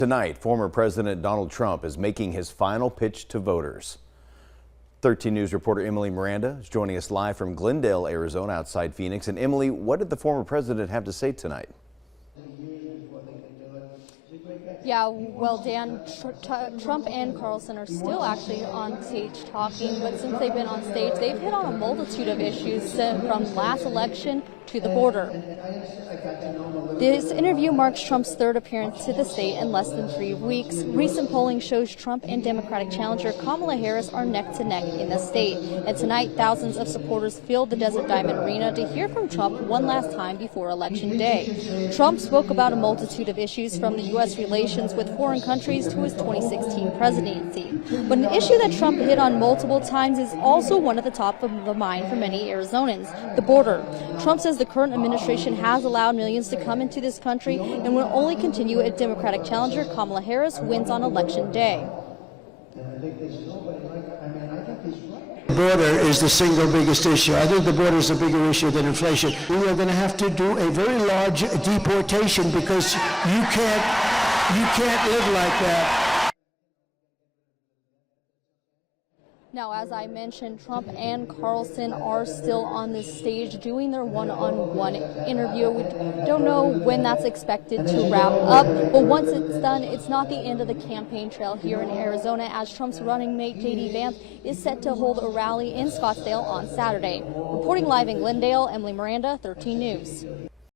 Tonight, former President Donald Trump is making his final pitch to voters. 13 News reporter Emily Miranda is joining us live from Glendale, Arizona, outside Phoenix. And Emily, what did the former president have to say tonight? Yeah, well, Dan, Trump and Carlson are still actually on stage talking, but since they've been on stage, they've hit on a multitude of issues from last election to the border. This interview marks Trump's third appearance to the state in less than 3 weeks. Recent polling shows Trump and Democratic challenger Kamala Harris are neck to neck in the state. And tonight, thousands of supporters filled the Desert Diamond Arena to hear from Trump one last time before Election Day. Trump spoke about a multitude of issues from the U.S. relations with foreign countries to his 2016 presidency. But an issue that Trump hit on multiple times is also one at the top of the mind for many Arizonans, the border. Trump says the current administration has allowed millions to come into this country and will only continue if Democratic challenger Kamala Harris wins on Election Day. The border is the single biggest issue. I think the border is a bigger issue than inflation. We are going to have to do a very large deportation because you can't live like that. Now, as I mentioned, Trump and Carlson are still on this stage doing their one-on-one interview. We don't know when that's expected to wrap up, but once it's done, it's not the end of the campaign trail here in Arizona, as Trump's running mate J.D. Vance is set to hold a rally in Scottsdale on Saturday. Reporting live in Glendale, Emily Miranda, 13 News.